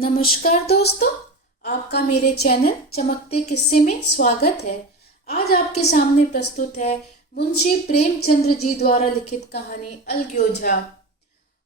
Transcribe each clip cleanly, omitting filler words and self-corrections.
नमस्कार दोस्तों, आपका मेरे चैनल चमकते किस्से में स्वागत है। आज आपके सामने प्रस्तुत है मुंशी प्रेमचंद्र जी द्वारा लिखित कहानी अलग्योझा।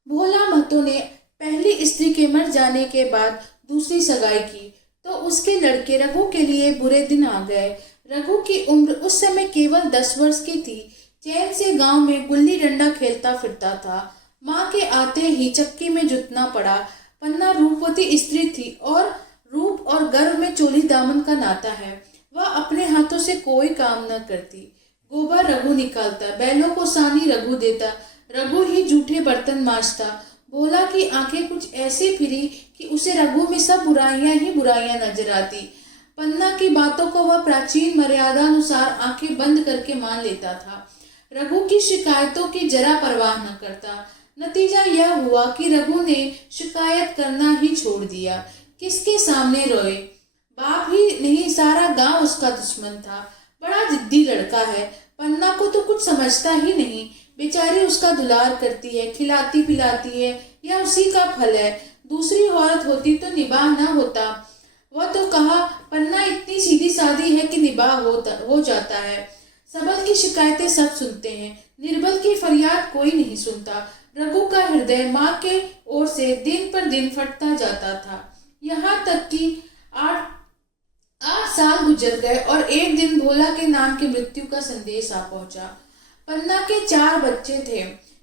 भोला महतो ने पहली स्त्री के मर जाने के बाद दूसरी सगाई की तो उसके लड़के रघु के लिए बुरे दिन आ गए। रघु की उम्र उस समय केवल 10 वर्ष की थी। चैन से गांव में गुल्ली डंडा खेलता फिरता था। माँ के आते ही चक्की में जुटना पड़ा। पन्ना रूपवती स्त्री थी और रूप और गर्व में चोली दामन का नाता है। वह अपने हाथों से कोई काम न करती। गोबर रघु निकालता, बैलों को सानी रघु देता, रघु ही जूठे बर्तन मांजता। भोला की आंखें कुछ ऐसी फिरी कि उसे रघु में सब बुराइयां ही बुराइयां नजर आती। पन्ना की बातों को वह प्राचीन मर्यादा अनुसार आंखें बंद करके मान लेता था। रघु की शिकायतों की जरा परवाह न करता। नतीजा यह हुआ कि रघु ने शिकायत करना ही छोड़ दिया। किसके सामने रोए? बाप ही नहीं, सारा गांव उसका दुश्मन था। बड़ा जिद्दी लड़का है। पन्ना को तो कुछ समझता ही नहीं। बेचारी उसका दुलार करती है, खिलाती पिलाती है, यह उसी का फल है। दूसरी औरत होती तो निबाह न होता। वह तो कहा, पन्ना इतनी सीधी सादी है कि निबाह हो जाता है। सबल की शिकायतें सब सुनते हैं, निर्बल की फरियाद कोई नहीं सुनता। रघु का हृदय माँ के ओर से दिन पर दिन फटता जाता था। यहाँ तक कि 8 साल गुजर गए और एक दिन भोला के नाम की मृत्यु का संदेश आ पहुंचा। पन्ना के 4 बच्चे थे,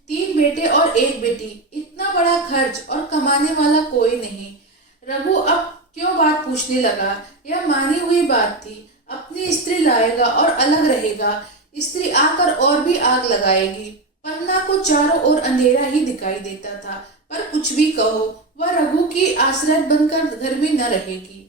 3 बेटे और 1 बेटी। इतना बड़ा खर्च और कमाने वाला कोई नहीं। रघु अब क्यों बात पूछने लगा? यह मानी हुई बात थी। अपनी स्त्री लाएगा और अलग रहेगा। स्त्री आकर और भी आग लगाएगी। पन्ना को चारों ओर अंधेरा ही दिखाई देता था, पर कुछ भी कहो, वह रघु की आश्रय बनकर घर में न रहेगी।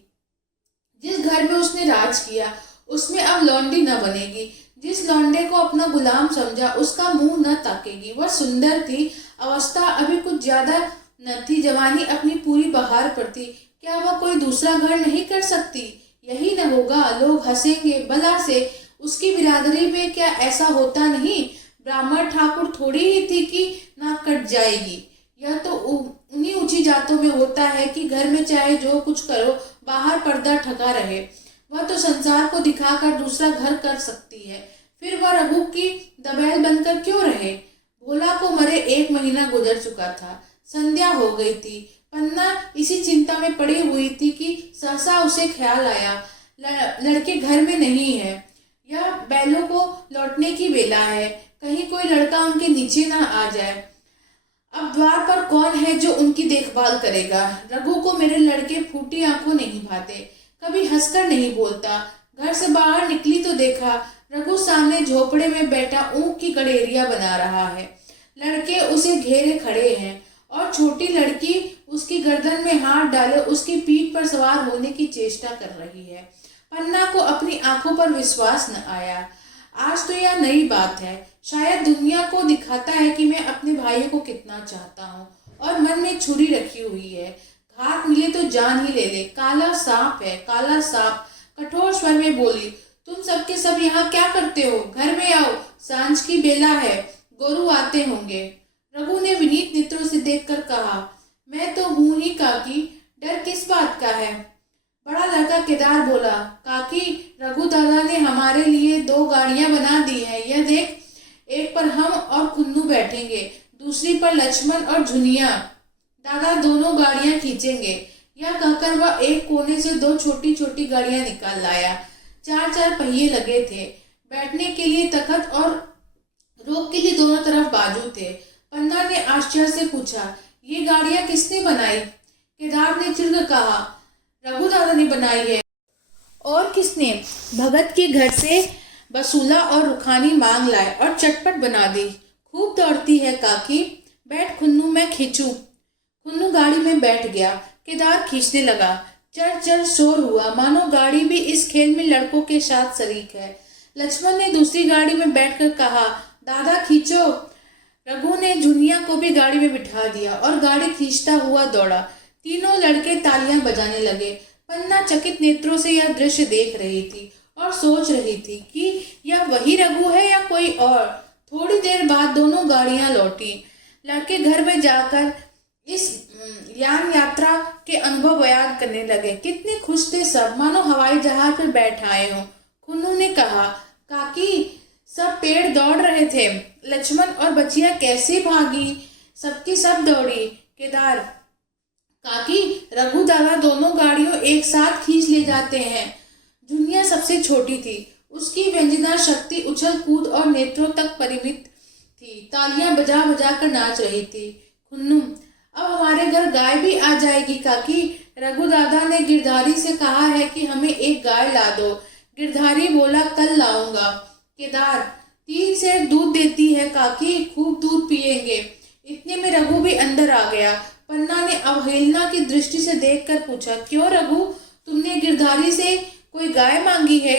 जिस घर में उसने राज किया उसमें अब लौंडी न बनेगी। जिस लौंडे को अपना गुलाम समझा उसका मुंह न ताकेगी। वह सुंदर थी, अवस्था अभी कुछ ज्यादा न थी, जवानी अपनी पूरी बहार पर थी। क्या वह कोई दूसरा घर नहीं कर सकती? यही न होगा, लोग हंसेंगे। भला से उसकी बिरादरी में क्या ऐसा होता नहीं? ब्राह्मण ठाकुर थोड़ी ही थी कि नाक कट जाएगी। यह तो उन्हीं ऊंची जातों में होता है कि घर में चाहे जो कुछ करो, बाहर पर्दा ठका रहे। वह तो संसार को दिखाकर दूसरा घर कर सकती है। फिर वह रघु की दबैल बनकर क्यों रहे? भोला को मरे 1 महीना गुजर चुका था। संध्या हो गई थी। पन्ना इसी चिंता में पड़ी हुई थी कि सहसा उसे ख्याल आया, लड़के घर में नहीं है। यह बैलों को लौटने की बेला है। कहीं कोई लड़का उनके नीचे ना आ जाए। अब द्वार पर कौन है जो उनकी देखभाल करेगा? रघु को मेरे लड़के फूटी आंखों नहीं भाते, कभी हंसकर नहीं बोलता। घर से बाहर निकली तो देखा, रघु सामने झोपड़े में बैठा ऊंट की गड़ेरिया बना रहा है। लड़के उसे घेरे खड़े हैं और छोटी लड़की उसकी गर्दन में हाथ डाले उसकी पीठ पर सवार होने की चेष्टा कर रही है। पन्ना को अपनी आंखों पर विश्वास न आया। आज तो यह नई बात है। शायद दुनिया को दिखाता है कि मैं अपने भाइयों को कितना चाहता हूँ और मन में छुरी रखी हुई है। घात मिले तो जान ही ले ले। काला सांप है, काला सांप। कठोर स्वर में बोली, तुम सबके सब यहाँ क्या करते हो? घर में आओ, सांझ की बेला है, गोरू आते होंगे। रघु ने विनीत नेत्रों से देखकर कहा, मैं तो हूं ही काकी, डर किस बात का है? बड़ा लड़का केदार बोला, काकी, रघु दादा ने हमारे लिए 2 गाड़ियां बना दी है। यह देख, एक पर हम और खुन्नू बैठेंगे, दूसरी पर लक्ष्मण और झुनिया। दादा दोनों गाड़ियां खींचेंगे। यह कहकर वह एक कोने से 2 छोटी छोटी गाड़ियां निकाल लाया। 4 पहिए लगे थे। बैठने के लिए तखत और रोक के लिए दोनों तरफ बाजू थे। पन्ना ने आश्चर्य से पूछा, ये गाड़ियां किसने बनाई? केदार ने चिढ़कर कहा, रघु दादा ने बनाई है। और किसने? भगत के घर से बसूला और रुखानी मांग लाए और चटपट बना दी। खूब दौड़ती है काकी। बैठ खुन्नू, मैं खींचूं। खुन्नू गाड़ी में बैठ गया। केदार खींचने लगा। चढ़ चढ़ शोर हुआ, मानो गाड़ी भी इस खेल में लड़कों के साथ शरीक है। लक्ष्मण ने दूसरी गाड़ी में बैठकर कहा, दादा खींचो। रघु ने झुनिया को भी गाड़ी में बिठा दिया और गाड़ी खींचता हुआ दौड़ा। तीनों लड़के तालियां बजाने लगे। पन्ना चकित नेत्रों से यह दृश्य देख रही थी और सोच रही थी कि यह वही रघु है या कोई और। थोड़ी देर बाद दोनों गाड़ियां लौटी। लड़के घर में जाकर इस यान यात्रा के अनुभव बयान करने लगे। कितने खुश थे सब, मानो हवाई जहाज पर बैठ आए हों। खुन्नू ने कहा, काकी, सब पेड़ दौड़ रहे थे, लक्ष्मण और बचिया कैसे भागी, सबकी सब दौड़ी। केदार, काकी, रघु दादा दोनों गाड़ियों एक साथ खींच ले जाते हैं। दुनिया सबसे छोटी थी, उसकी व्यंजना शक्ति उछल कूद और नेत्रों तक परिमित थी, तालियां बजा बजा कर नाच रही थी। खुन्नू, अब हमारे घर गाय भी आ जाएगी काकी। रघु दादा ने गिरधारी से कहा है कि हमें एक गाय ला दो। गिरधारी बोला, कल लाऊंगा। केदार, 3 सेर दूध देती है काकी, खूब दूध पिएंगे। इतने में रघु भी अंदर आ गया। पन्ना ने अवहेलना की दृष्टि से देखकर पूछा, क्यों रघु, तुमने गिरधारी से कोई गाय मांगी है?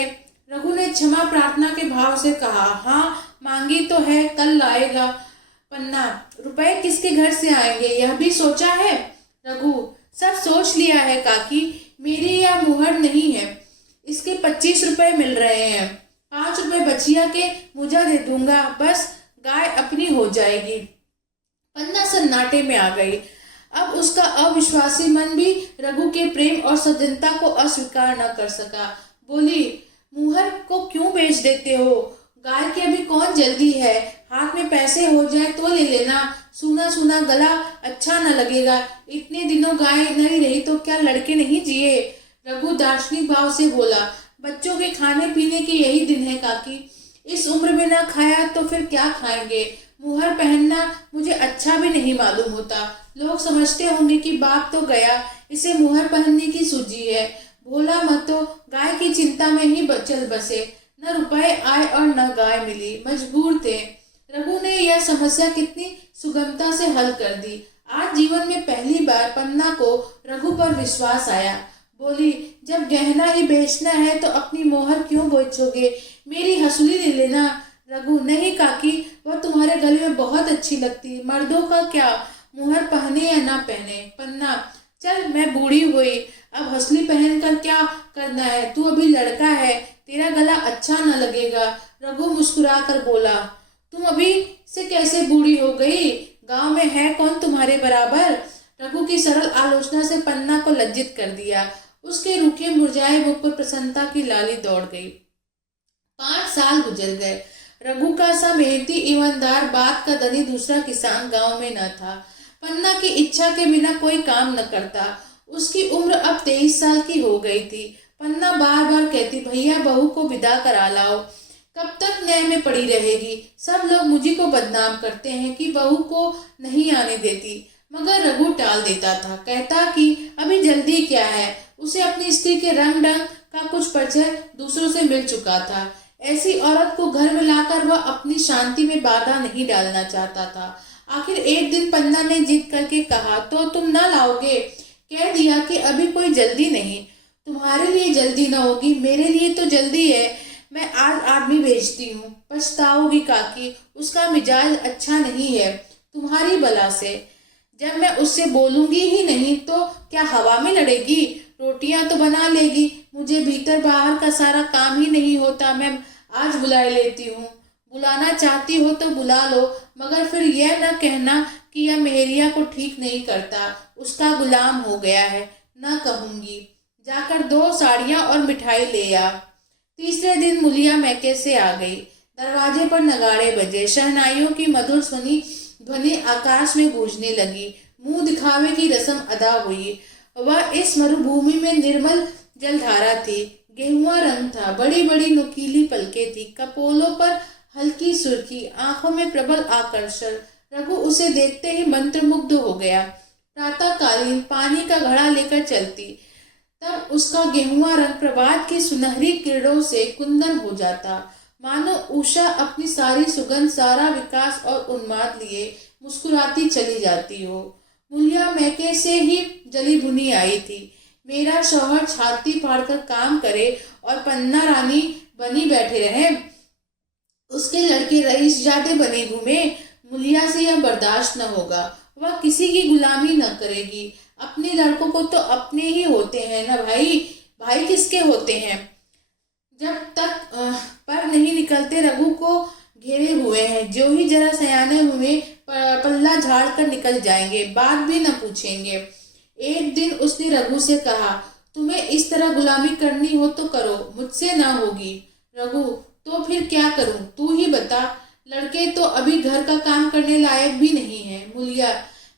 रघु ने क्षमा प्रार्थना के भाव से कहा, हाँ मांगी तो है, कल लाएगा। पन्ना, रुपए किसके घर से आएंगे यह भी सोचा है? रघु, सब सोच लिया है काकी, मेरी यह मुहर नहीं है। इसके 25 रुपए मिल रहे हैं, 5 रुपए बचिया के मुझा दे दूंगा, बस गाय अपनी हो जाएगी। पन्ना सन्नाटे में आ गई। अब उसका अविश्वासी मन भी रघु के प्रेम और सज्जनता को अस्वीकार न कर सका। बोली, मुहर को क्यों बेच देते हो? गाय की अभी कौन जल्दी है, हाथ में पैसे हो जाए तो ले लेना। सूना सूना गला अच्छा न लगेगा, इतने दिनों गाय नहीं रही तो क्या लड़के नहीं जिए? रघु दार्शनिक भाव से बोला, बच्चों के खाने पीने के यही दिन है काकी, इस उम्र में ना खाया तो फिर क्या खाएंगे? मुहर पहनना मुझे अच्छा भी नहीं मालूम होता। लोग समझते होंगे कि बाप तो गया, इसे मुहर पहनने की सूझी है। भोला मत तो गाय की चिंता में ही चल बसे। न रुपए आए और न गाय मिली, मजबूर थे। रघु ने यह समस्या कितनी सुगमता से हल कर दी। आज जीवन में पहली बार पन्ना को रघु पर विश्वास आया। बोली, जब गहना ही बेचना है तो अपनी मोहर क्यों बेचोगे, मेरी हसूली ले लेना। रघु, नहीं काकी, वह तुम्हारे गले में बहुत अच्छी लगती, मर्दों का क्या, मुहर पहने या ना पहने। पन्ना, चल मैं बूढ़ी हुई, अब हंसली पहन कर क्या करना है, तू अभी लड़का है, तेरा गला अच्छा न लगेगा। रघु मुस्कुरा कर बोला, तुम अभी से कैसे बूढ़ी हो गई, गांव में है कौन तुम्हारे बराबर? रघु की सरल आलोचना से पन्ना को लज्जित कर दिया। उसके रूखे मुरझाए मुख पर प्रसन्नता की लाली दौड़ गई। 5 साल गुजर गए। रघु का सा मेहनती ईमानदार बात का धनी दूसरा किसान गांव में न था। पन्ना की इच्छा के बिना कोई काम न करता। उसकी उम्र अब 23 साल की हो गई थी। पन्ना बार बार कहती, भैया बहू को विदा करा लाओ, कब तक न्याय में पड़ी रहेगी? सब लोग मुझी को बदनाम करते हैं कि बहू को नहीं आने देती। मगर रघु टाल देता था, कहता कि अभी जल्दी क्या है, उसे अपनी स्त्री के रंग ढंग का कुछ परिचय दूसरों से मिल चुका था। ऐसी औरत को घर में लाकर वह अपनी शांति में बाधा नहीं डालना चाहता था। आखिर एक दिन पन्ना ने जिद करके कहा, तो तुम ना लाओगे? कह दिया कि अभी कोई जल्दी नहीं। तुम्हारे लिए जल्दी न होगी, मेरे लिए तो जल्दी है। मैं आज आदमी भेजती हूँ, पछताओगी काकी, उसका मिजाज अच्छा नहीं है तुम्हारी बला से। जब मैं उससे बोलूंगी ही नहीं तो क्या हवा में लड़ेगी? रोटियां तो बना लेगी, मुझे भीतर बाहर का सारा काम ही नहीं होता। मैं आज बुला लेती हूँ, बुलाना चाहती हो तो बुला लो, मगर फिर यह न कहना कि यह मेहरिया को ठीक नहीं करता, उसका गुलाम हो गया है। न कहूंगी, जाकर 2 साड़ियां और मिठाई ले आ। तीसरे दिन मुलिया मैके से आ गई। दरवाजे पर नगाड़े बजे, शहनाइयों की मधुर ध्वनि आकाश में गूंजने लगी। मुंह दिखावे की रस्म अदा हुई। वह इस मरुभूमि में निर्मल जलधारा थी। गेहुआ रंग था, बड़ी बड़ी नुकीली पलकें थी, कपोलों पर हल्की सुर्खी, आंखों में प्रबल आकर्षण। रघु उसे देखते ही मंत्रमुग्ध हो गया। प्रातःकालीन पानी का घड़ा लेकर चलती, तब उसका गेहुआ रंग प्रभात की सुनहरी किरणों से कुंदन हो जाता, मानो उषा अपनी सारी सुगंध, सारा विकास और उन्माद लिए मुस्कुराती चली जाती हो। मुलिया मैके से ही जली भुनी आई थी। मेरा शौहर छाती फाड़कर काम करे और पन्ना रानी बनी बैठे रहे, उसके लड़के रईसजादे बने घूमे, मुलिया से यह बर्दाश्त न होगा। वह किसी की गुलामी न करेगी। अपने लड़कों को तो अपने ही होते हैं ना भाई, भाई किसके होते हैं? जब तक पर नहीं निकलते रघु को घेरे हुए हैं। जो ही जरा सयाने हुए पल्ला झाड़ कर निकल जाएंगे, बात भी न पूछेंगे। एक दिन उसने रघु से कहा, तुम्हें इस तरह गुलामी करनी हो तो करो, मुझसे ना होगी। रघु, तो फिर क्या करूं, तू ही बता। लड़के तो अभी घर का काम करने लायक भी नहीं है। मूलिया,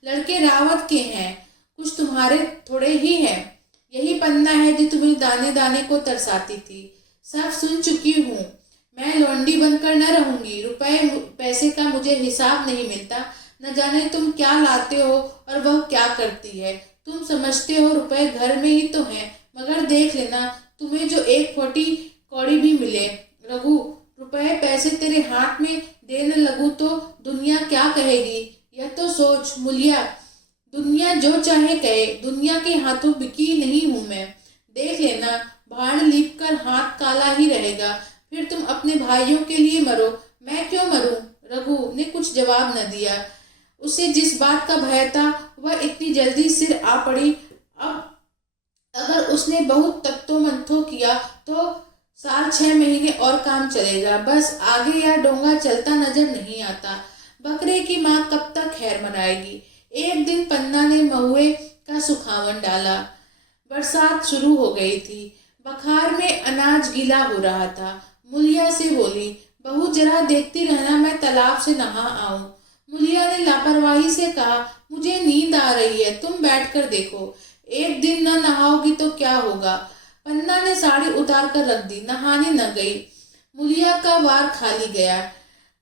लड़के रावत के हैं, कुछ तुम्हारे थोड़े ही हैं। यही पन्ना है जो तुम्हें दाने दाने को तरसाती थी। सब सुन चुकी हूँ, मैं लौंडी बनकर न रहूंगी। रुपए पैसे का मुझे हिसाब नहीं मिलता। न जाने तुम क्या लाते हो और वह क्या करती है। तुम समझते हो रुपए घर में ही तो हैं, मगर देख लेना तुम्हें जो एक फोटी कौड़ी भी मिले। रघु, रुपए पैसे तेरे हाथ में देने लगूं तो दुनिया क्या कहेगी, यह तो सोच। मूलिया, दुनिया जो चाहे कहे, दुनिया के हाथों बिकी नहीं हूं मैं। देख लेना, भाड़ लीप कर हाथ काला ही रहेगा। फिर तुम अपने भाइयों के लिए मरो, मैं क्यों मरूं? रघु ने कुछ जवाब न दिया। उसे जिस बात का भय था वह इतनी जल्दी सिर आ पड़ी। अब अगर उसने बहुत तत्तो मंथो किया तो 4-6 महीने और काम चलेगा, बस आगे या डोंगा चलता नजर नहीं आता। बकरे की माँ कब तक खैर मनाएगी। एक दिन पन्ना ने महुए का सुखावन डाला। बरसात शुरू हो गई थी, बखार में अनाज गीला हो रहा था। मूलिया से बोली, बहू जरा देखती रहना, मैं तालाब से नहा आऊं। मूलिया ने लापरवाही से कहा, मुझे नींद आ रही है, तुम बैठकर देखो। एक दिन न नहाओगी तो क्या होगा। पन्ना ने साड़ी उतार कर रख दी, नहाने न गई। मूलिया का वार खाली गया।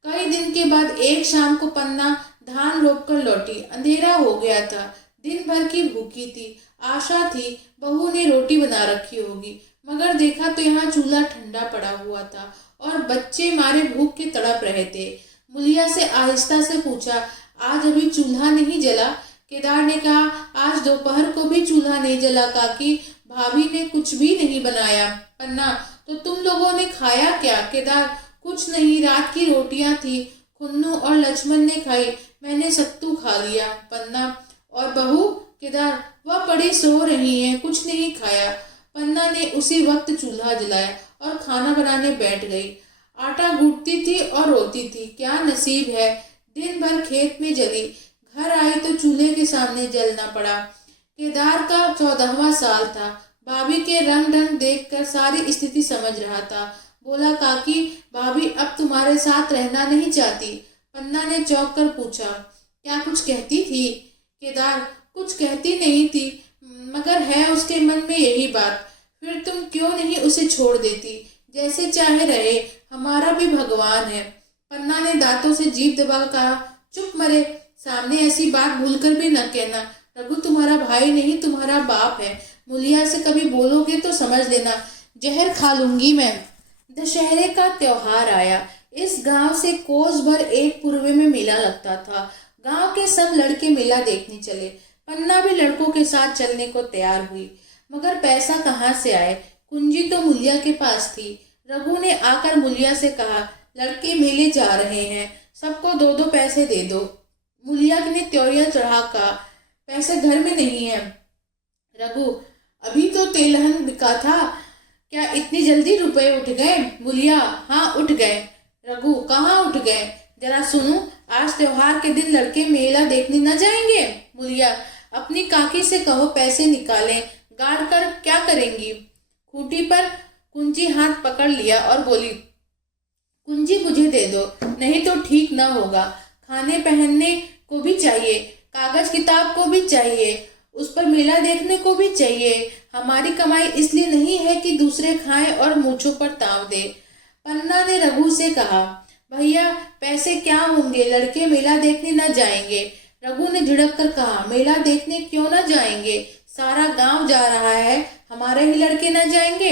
कई दिन के बाद एक शाम को पन्ना धान रोप कर लौटी। अंधेरा हो गया था, दिन भर की भूखी थी। आशा थी बहू ने रोटी बना रखी होगी, मगर देखा तो यहाँ चूल्हा ठंडा पड़ा हुआ था और बच्चे मारे भूख के तड़प रहे थे। मूलिया से आहिस्ता से पूछा, आज अभी चूल्हा नहीं जला? केदार ने कहा, आज दोपहर को भी चूल्हा नहीं जला काकी, भाभी ने कुछ भी नहीं बनाया। पन्ना, तो तुम लोगों ने खाया क्या? केदार, कुछ नहीं, रात की रोटियां थी, खुन्नू और लक्ष्मण ने खाई, मैंने सत्तू खा लिया। पन्ना, और बहू? केदार, वह पड़ी सो रही है, कुछ नहीं खाया। पन्ना ने उसी वक्त चूल्हा जलाया और खाना बनाने बैठ गई। आटा गूंथती थी और रोती थी, क्या नसीब है, दिन भर खेत में जली, घर आई तो चूल्हे के सामने जलना पड़ा। केदार का 14वां साल था। भाभी के रंग ढंग देखकर सारी स्थिति समझ रहा था। बोला, काकी, भाभी अब तुम्हारे साथ रहना नहीं चाहती। पन्ना ने चौंक कर पूछा, क्या कुछ कहती थी? केदार, कुछ कहती नहीं थी, मगर है उसके मन में यही बात। फिर तुम क्यों नहीं उसे छोड़ देती? जैसे चाहे रहे, हमारा भी भगवान है। पन्ना ने दांतों से जीभ दबाकर कहा, चुप मरे, सामने ऐसी बात भूलकर भी न कहना। रघु तुम्हारा भाई नहीं, तुम्हारा बाप है। मूलिया से कभी बोलोगे तो समझ लेना, जहर खा लूंगी मैं। दशहरे का त्योहार आया। इस गांव से कोस भर एक पूर्वे में मेला लगता था। गांव के सब लड़के मेला देखने चले। पन्ना भी लड़कों के साथ चलने को तैयार हुई, मगर पैसा कहाँ से आए? कुंजी तो मूलिया के पास थी। रघु ने आकर मूलिया से कहा, लड़के मेले जा रहे हैं, सबको 2-2 पैसे दे दो। मूलिया ने त्योरियां चढ़ा कहा, पैसे घर में नहीं है। रघु, अभी तो तेलहन बिका था, क्या इतनी जल्दी रुपए उठ गए? मूलिया, हाँ उठ गए। रघु, कहाँ उठ गए, जरा सुनूं। आज त्योहार के दिन लड़के मेला देखने न जाएंगे? मूलिया, अपनी काकी से कहो पैसे निकालें, गाड़ कर क्या करेंगी? खूंटी पर कुंजी हाथ पकड़ लिया और बोली, कुंजी मुझे दे दो, नहीं तो ठीक न होगा। खाने पहनने को भी चाहिए, कागज किताब को भी चाहिए, उस पर मेला देखने को भी चाहिए। हमारी कमाई इसलिए नहीं है कि दूसरे खाएं और मूंछों पर ताव दे। पन्ना ने रघु से कहा, भैया पैसे क्या होंगे, लड़के मेला देखने न जाएंगे। रघु ने झिड़क कर कहा, मेला देखने क्यों न जाएंगे, सारा गांव जा रहा है, हमारे ही लड़के न जाएंगे?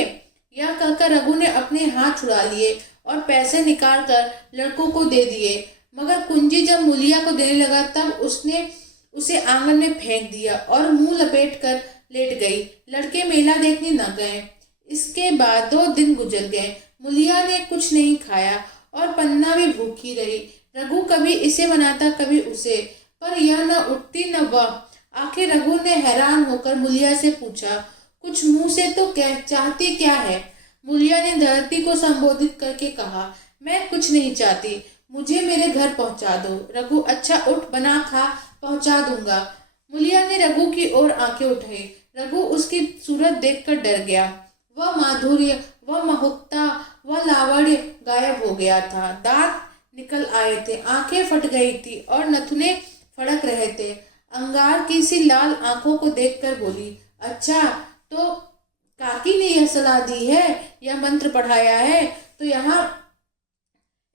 यह कहकर रघु ने अपने हाथ छुड़ा लिए और पैसे निकाल कर लड़कों को दे दिए। मगर कुंजी जब मूलिया को देने लगा तब उसने उसे आंगन में फेंक दिया और मुंह लपेट कर लेट गई। लड़के मेला देखने न गए। इसके बाद 2 दिन गुजर गए। मूलिया ने कुछ नहीं खाया और पन्ना भी भूखी रही। रघु कभी इसे बनाता कभी उसे, पर यह न उठती न वह। आखिर रघु ने हैरान होकर मूलिया से पूछा, कुछ मुंह से तो कह, चाहती क्या है? मूलिया ने धरती को संबोधित करके कहा, मैं कुछ नहीं चाहती। मुझे मेरे घर पहुंचा दो। रघु, अच्छा उठ, बना खा, पहुंचा दूंगा। मुलिया ने रघु की ओर आंखें उठाई। रघु उसकी सूरत देखकर डर गया। वह माधुर्य, वह महुकता, वह लावण्य गायब हो गया था। दांत निकल आए थे, आंखें फट गई थी और नथुने फड़क रहे थे। अंगार की सी लाल आंखों को देखकर बोली, अच्छा तो काकी ने यह सलाह दी है या मंत्र पढ़ाया है? तो यहाँ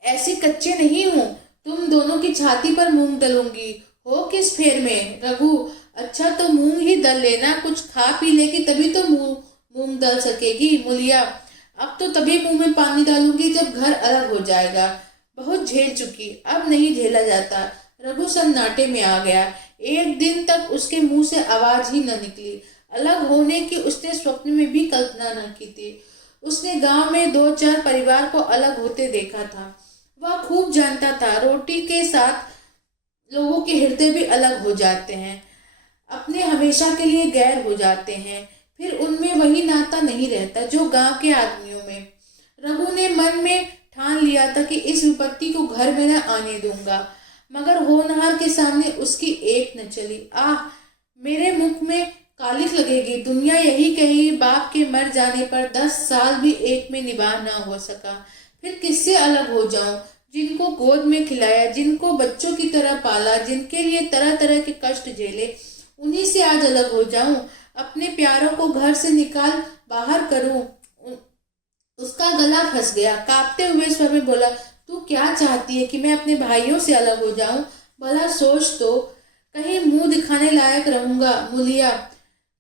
ऐसी कच्चे नहीं हूँ, तुम दोनों की छाती पर मूंग दलूंगी। हो किस फेर में? रघु, अच्छा तो मूंग ही दल लेना, कुछ खा पी लेगी तभी तो मूंग दल सकेगी। मुलिया, अब तो तभी मुंह में पानी डालूंगी जब घर अलग हो जाएगा। बहुत झेल चुकी, अब नहीं झेला जाता। रघु सन्नाटे में आ गया। एक दिन तक उसके मुंह से आवाज ही न निकली। अलग होने की उसने स्वप्न में भी कल्पना न की थी। उसने गांव में 2-4 परिवार को अलग होते देखा था। वह खूब जानता था, रोटी के साथ लोगों के हृदय भी अलग हो जाते हैं, अपने हमेशा के लिए गैर हो जाते हैं, फिर उनमें वही नाता नहीं रहता जो गांव के आदमियों में। रघु ने मन में ठान लिया था कि इस विपत्ति को घर में न आने दूंगा, मगर होनहार के सामने उसकी एक न चली। आह, मेरे मुख में कालिख लगेगी। दुनिया यही कहेगी, बाप के मर जाने पर 10 साल भी एक में निबाह ना हो सका। फिर किससे अलग हो जाऊं? जिनको गोद में खिलाया, जिनको बच्चों की तरह पाला, जिनके लिए तरह तरह के कष्ट झेले, उन्हीं से आज अलग हो जाऊं? अपने प्यारों को घर से निकाल बाहर करूं? उसका गला फंस गया। कांपते हुए स्वर में बोला, तू क्या चाहती है कि मैं अपने भाइयों से अलग हो जाऊं? भला सोच तो, कहीं मुंह दिखाने लायक रहूंगा। मुलिया,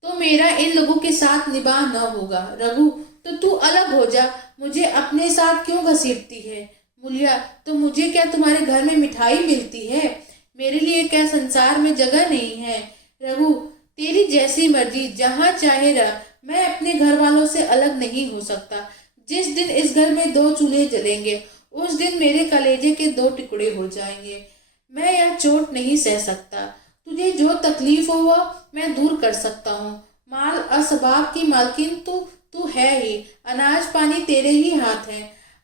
तो मेरा इन लोगों के साथ निबाह न होगा। रघु, तो तू अलग हो जा, मुझे अपने साथ क्यों घसीटती है? मुलिया, तो मुझे क्या तुम्हारे घर में मिठाई मिलती है? मेरे लिए क्या संसार में जगह नहीं है? रघु, तेरी जैसी मर्जी, जहाँ चाहे रह, मैं अपने घर वालों से अलग नहीं हो सकता। जिस दिन इस घर में 2 चूल्हे जलेंगे, उस दिन मेरे कलेजे के 2 टुकड़े हो जाएंगे। मैं यह चोट नहीं सह सकता। तुझे जो तकलीफ हो वह मैं दूर कर सकता हूँ। माल असबाब की मालकिन तो तू है ही, अनाज पानी तेरे ही हाथ है।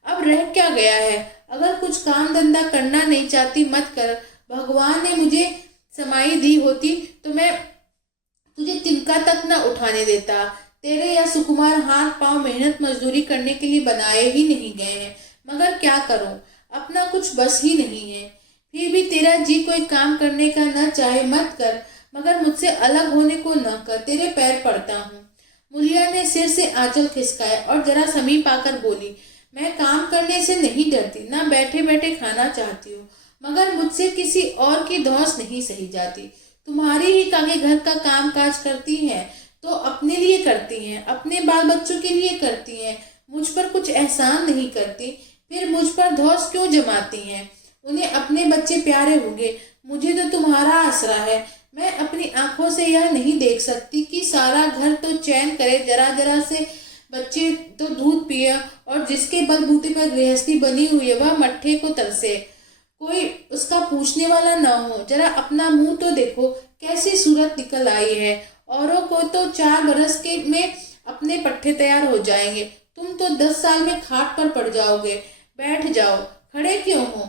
अब रह क्या गया है? अगर कुछ काम धंधा करना नहीं चाहती मत कर। भगवान ने मुझे समाई दी होती तो मैं तुझे तिनका तक न उठाने देता। तेरे या सुकुमार हाथ पांव मेहनत मजदूरी करने के लिए बनाए ही नहीं गए हैं, मगर क्या करूं, अपना कुछ बस ही नहीं है। फिर भी तेरा जी कोई काम करने का न चाहे मत कर, मगर मुझसे अलग होने को न कर, तेरे पैर पड़ता हूँ। मुलिया ने सिर से आंचल खिसकाया और जरा समीप आकर बोली, मैं काम करने से नहीं डरती, ना बैठे बैठे खाना चाहती हूँ, मगर मुझसे किसी और की धौंस नहीं सही जाती। तुम्हारी ही काके घर का काम काज करती हैं तो अपने लिए करती हैं, अपने बाल बच्चों के लिए करती हैं, मुझ पर कुछ एहसान नहीं करती, फिर मुझ पर धौंस क्यों जमाती हैं? उन्हें अपने बच्चे प्यारे होंगे, मुझे तो तुम्हारा आसरा है। मैं अपनी आंखों से यह नहीं देख सकती कि सारा घर तो चैन करे, जरा जरा से बच्चे तो दूध पिए, और जिसके बलबूते पर गृहस्थी बनी हुई है वह मट्ठे को तरसे, कोई उसका पूछने वाला न हो। जरा अपना मुंह तो देखो, कैसी सूरत निकल आई है। औरों को तो 4 बरस के में अपने पट्टे तैयार हो जाएंगे, तुम तो 10 साल में खाट पर पड़ जाओगे। बैठ जाओ, खड़े क्यों हो?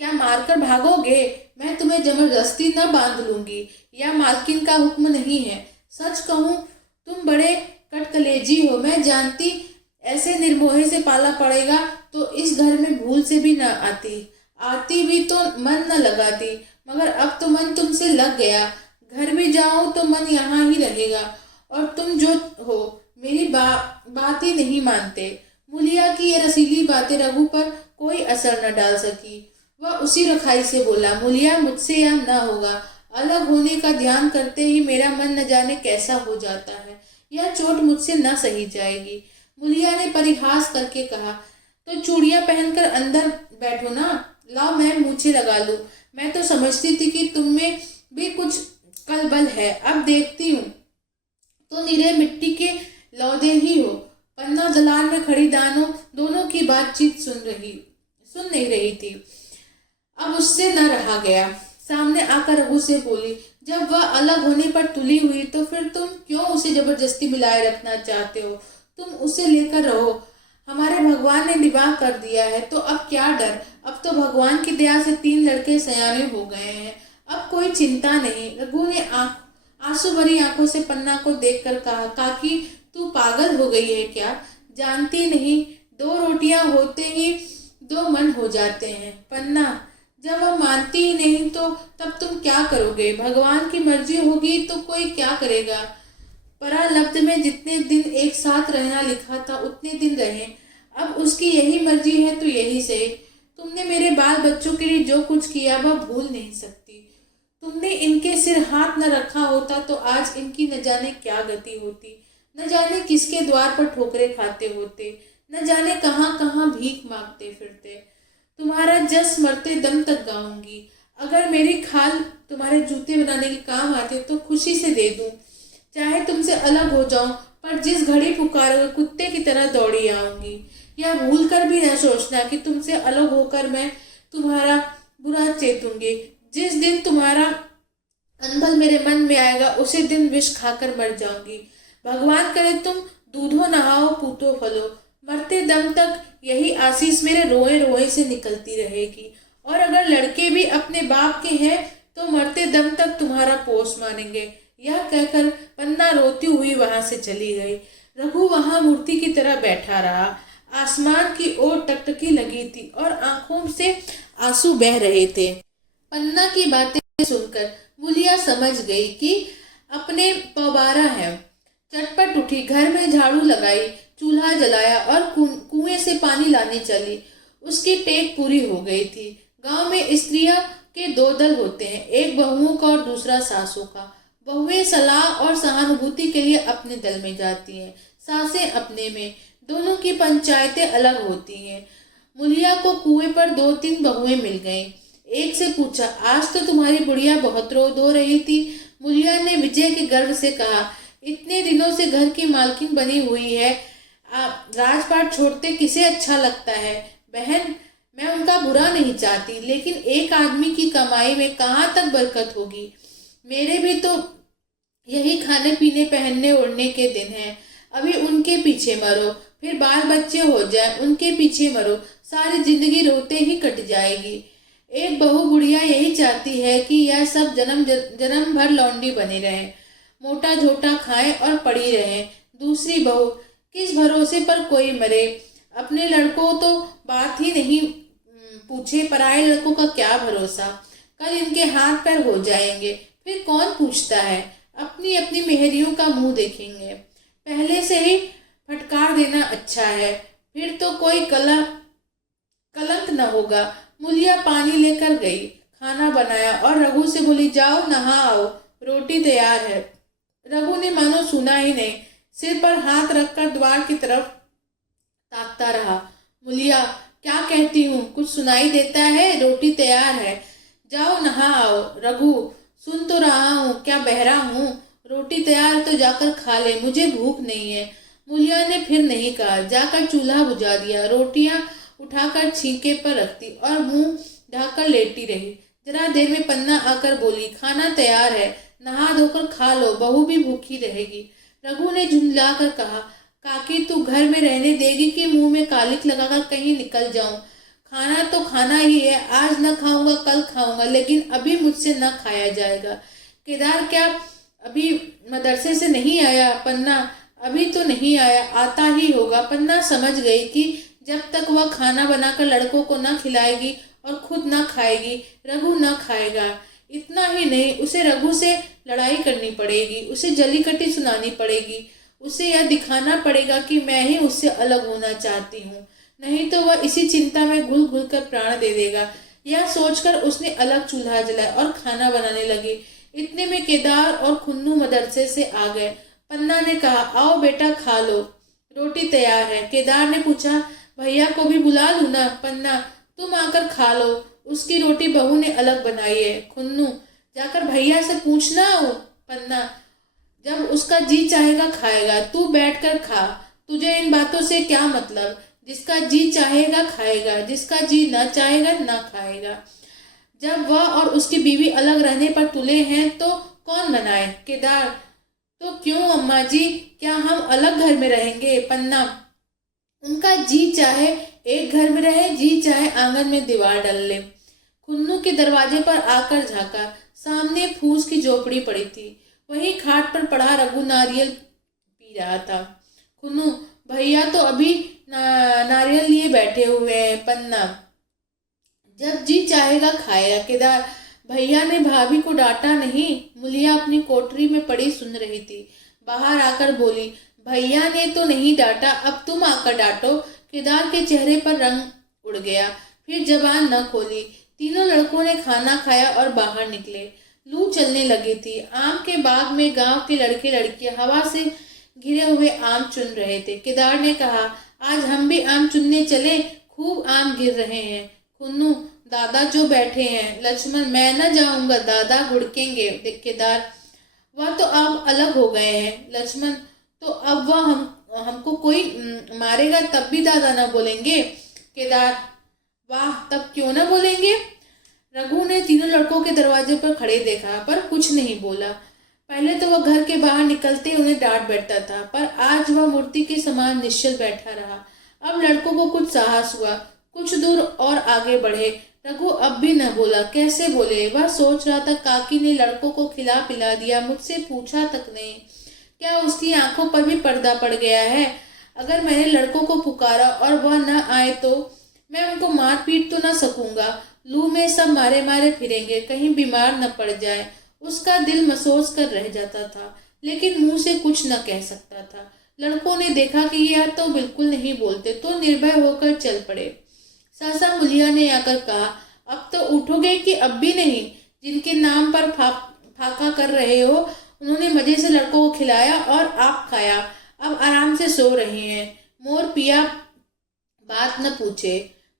क्या मारकर भागोगे? मैं तुम्हें जबरदस्ती न बांध लूंगी, या मालकिन का हुक्म नहीं है। सच कहूँ तुम बड़े कटकलेजी हो, मैं जानती ऐसे निर्मोहे से पाला पड़ेगा तो इस घर में भूल से भी न आती भी तो मन न लगाती, मगर अब तो मन तुमसे लग गया। घर भी जाऊं तो मन यहाँ ही रहेगा, और तुम जो हो मेरी बात ही नहीं मानते। मुलिया की ये रसीली बातें रघु पर कोई असर न डाल सकी। वह उसी रखाई से बोला, मुलिया, मुझसे यह न होगा। अलग होने का ध्यान करते ही मेरा मन न जाने कैसा हो जाता है। यह चोट मुझसे न सही जाएगी। मुलिया ने परिहास करके कहा, तो चूड़ियां पहनकर अंदर बैठो ना, लाओ मैं मूछें लगा लूं। मैं तो समझती थी कि तुम में भी कुछ कलबल है, अब देखती हूँ तो निरे मिट्टी के लौदे ही हो। पन्ना दलान में खड़ी दोनों की बातचीत सुन नहीं रही थी। अब उससे न रहा गया, सामने आकर रघु से बोली, जब वह अलग होने पर तुली हुई तो फिर तुम क्यों उसे जबरदस्ती मिलाए रखना चाहते हो? तुम उसे लेकर रहो, हमारे भगवान ने विवाह कर दिया है तो अब क्या डर? अब तो भगवान की दया से 3 लड़के सयाने हो गए हैं, अब कोई चिंता नहीं। रघु ने आंसू भरी आंखों से पन्ना को देखकर कहा, काकी तू पागल हो गई है क्या? जानती नहीं 2 रोटियां होते ही 2 मन हो जाते हैं। पन्ना, जब वह मानती ही नहीं तो तब तुम क्या करोगे? भगवान की मर्जी होगी तो कोई क्या करेगा। परालब्ध में जितने दिन एक साथ रहना लिखा था उतने दिन रहे, अब उसकी यही मर्जी है तो यही सही। तुमने मेरे बाल बच्चों के लिए जो कुछ किया वह भूल नहीं सकती। तुमने इनके सिर हाथ न रखा होता तो आज इनकी न जाने क्या गति होती, न जाने किसके द्वार पर ठोकरें खाते होते, न जाने कहाँ कहाँ भीख मांगते फिरते। तुम्हारा जस मरते दम तक गाऊंगी। अगर मेरी खाल तुम्हारे जूते बनाने के काम आते तो खुशी से दे दूं, चाहे तुमसे अलग हो जाऊं, पर जिस घड़ी पुकारोगे कुत्ते की तरह दौड़ी आऊंगी। यह भूल कर भी न सोचना कि तुमसे अलग होकर मैं तुम्हारा बुरा चेतूंगी। जिस दिन तुम्हारा अनबल मेरे मन में आएगा उसी दिन विष खाकर मर जाऊंगी। भगवान करे तुम दूधो नहाओ पूतो फलो, मरते दम तक यही आशीष मेरे रोए रोए से निकलती रहेगी। और अगर लड़के भी अपने बाप के हैं तो मरते दम तक तुम्हारा पोष मानेंगे। यह कहकर पन्ना रोती हुई वहां से चली गई। रघु वहां मूर्ति की तरह बैठा रहा। आसमान की ओर टकटकी लगी थी और आंखों से आंसू बह रहे थे। पन्ना की बातें सुनकर मुलिया समझ गई कि अपने पबारा है। चटपट उठी, घर में झाड़ू लगाई, चूल्हा जलाया और कुएं से पानी लाने चली। उसकी टेक पूरी हो गई थी। गांव में स्त्रियां के 2 दल होते हैं, एक बहुओं का और दूसरा सासों का। बहुएं सलाह और सहानुभूति के लिए अपने दल में जाती हैं, सासें अपने में। दोनों की पंचायतें अलग होती हैं। मुलिया को कुएं पर 2-3 बहुएं मिल गईं। एक से पूछा, आज तो तुम्हारी बुढ़िया बहुत रो धो रही थी। मुलिया ने विजय के गर्व से कहा, इतने दिनों से घर की मालकिन बनी हुई है, राजपाट छोड़ते किसे अच्छा लगता है। बहन, मैं उनका बुरा नहीं चाहती, लेकिन एक आदमी की कमाई में कहाँ तक बरकत होगी। मेरे भी तो यही खाने पीने पहनने ओढ़ने के दिन हैं। अभी उनके पीछे मरो, फिर बाल बच्चे हो जाए, उनके पीछे मरो, सारी जिंदगी रोते ही कट जाएगी। एक बहू बुढ़िया यही चाहती है कि यह सब जन्म भर लौंडी बने रहे, मोटा झोटा खाएं और पड़ी रहे। दूसरी बहू, किस भरोसे पर कोई मरे। अपने लड़कों तो बात ही नहीं पूछे, पराये लड़कों का क्या भरोसा। कल इनके हाथ पैर हो जाएंगे, फिर कौन पूछता है। अपनी अपनी मेहरियों का मुंह देखेंगे। पहले से ही फटकार देना अच्छा है, फिर तो कोई कलंक न होगा। मुलिया पानी लेकर गई, खाना बनाया और रघु से बोली, जाओ नहा आओ, रोटी तैयार है। रघु ने मानो सुना ही नहीं, सिर पर हाथ रखकर द्वार की तरफ ताकता रहा। मुलिया, क्या कहती हूँ, कुछ सुनाई देता है? रोटी तैयार है, जाओ नहा आओ। रघु, सुन तो रहा हूँ, क्या बहरा हूँ? रोटी तैयार तो जाकर खा ले, मुझे भूख नहीं है। मुलिया ने फिर नहीं कहा, जाकर चूल्हा बुझा दिया, रोटियां उठाकर छींके पर रखती और मुंह ढककर लेटी रही। जरा देर में पन्ना आकर बोली, खाना तैयार है, नहा धोकर खा लो, बहू भी भूखी रहेगी। रघु ने झुंझलाकर कहा, काकी तू घर में रहने देगी कि मुंह में कालिक लगाकर कहीं निकल जाऊं? खाना तो खाना ही है, आज न खाऊंगा कल खाऊंगा, लेकिन अभी मुझसे न खाया जाएगा। केदार क्या अभी मदरसे से नहीं आया? पन्ना, अभी तो नहीं आया, आता ही होगा। पन्ना समझ गई कि जब तक वह खाना बनाकर लड़कों को न खिलाएगी और खुद न खाएगी, रघु न खाएगा। इतना ही नहीं, उसे रघु से लड़ाई करनी पड़ेगी, उसे जली कटी सुनानी पड़ेगी, उसे यह दिखाना पड़ेगा कि मैं ही उससे अलग होना चाहती हूँ, नहीं तो वह इसी चिंता में घुल घुल कर प्राण दे देगा। यह सोचकर उसने अलग चूल्हा जलाया और खाना बनाने लगी। इतने में केदार और खुन्नू मदरसे से आ गए। पन्ना ने कहा, आओ बेटा खा लो, रोटी तैयार है। केदार ने पूछा, भैया को भी बुला लूं ना? पन्ना, तुम आकर खा लो, उसकी रोटी बहू ने अलग बनाई है। खुन्नू, जाकर भैया से पूछना हो। पन्ना, जब उसका जी चाहेगा खाएगा, तू बैठकर खा, तुझे इन बातों से क्या मतलब? जिसका जी चाहेगा खाएगा, जिसका जी न चाहेगा न खाएगा। जब वह और उसकी बीवी अलग रहने पर तुले हैं तो कौन मनाए? केदार, तो क्यों अम्मा जी, क्या हम अलग घर में रहेंगे? पन्ना, उनका जी चाहे एक घर में रहे, जी चाहे आंगन में दीवार डाल ले। खुन्नू के दरवाजे पर आकर झांका। सामने फूस की झोपड़ी पड़ी थी। वहीं खाट पर पड़ा रघु नारियल पी रहा था। खुन्नू, भैया तो अभी नारियल लिए बैठे हुए हैं। पन्ना, जब जी चाहेगा खाएगा। केदार, भैया ने भाभी को डांटा नहीं। मुलिया अपनी कोठरी में पड़ी सुन रही थी। बाहर आकर बोली, भैया ने तो नहीं डांटा, अब तुम आकर डांटो। केदार के चेहरे पर रंग उड़ गया, फिर जबान न खोली। तीनों लड़कों ने खाना खाया और बाहर निकले। लू चलने लगी थी। आम के बाग में गांव के लड़के लड़कियां हवा से घिरे हुए आम चुन रहे थे। केदार ने कहा, आज हम भी आम चुनने चले, खूब आम गिर रहे हैं। खुन्नू, दादा जो बैठे हैं। लक्ष्मण, मैं न जाऊंगा, दादा घुड़केंगे। केदार, वह तो अब अलग हो गए हैं। लक्ष्मण, तो अब वह हमको कोई मारेगा तब भी दादा न बोलेंगे। केदार, वाह, तब क्यों न बोलेंगे। रघु ने तीनों लड़कों के दरवाजे पर खड़े देखा, पर कुछ नहीं बोला। पहले तो वह घर के बाहर निकलते उन्हें डांट बैठता था, पर आज वह मूर्ति के समान निश्चल बैठा रहा। अब लड़कों को कुछ साहस हुआ, कुछ दूर और आगे बढ़े। रघु अब भी न बोला। कैसे बोले, वह सोच रहा था। काकी ने लड़कों को खिला पिला दिया, मुझसे पूछा तक नहीं। क्या उसकी आंखों पर भी पर्दा पड़ गया है। अगर मैंने लड़कों को पुकारा और वह न आए तो मैं उनको मार पीट तो न सकूंगा। लू में सब मारे मारे फिरेंगे, कहीं बीमार न पड़ जाए। उसका दिल महसूस कर रह जाता था, लेकिन मुंह से कुछ न कह सकता था। लड़कों ने देखा कि यह तो बिल्कुल नहीं बोलते, तो निर्भय होकर चल पड़े। सासा मुलिया ने आकर कहा, अब तो उठोगे कि अब भी नहीं। जिनके नाम पर फाका कर रहे हो, उन्होंने मजे से लड़कों को खिलाया और आप खाया, अब आराम से सो रहे हैं। मोर पिया बात न पूछे,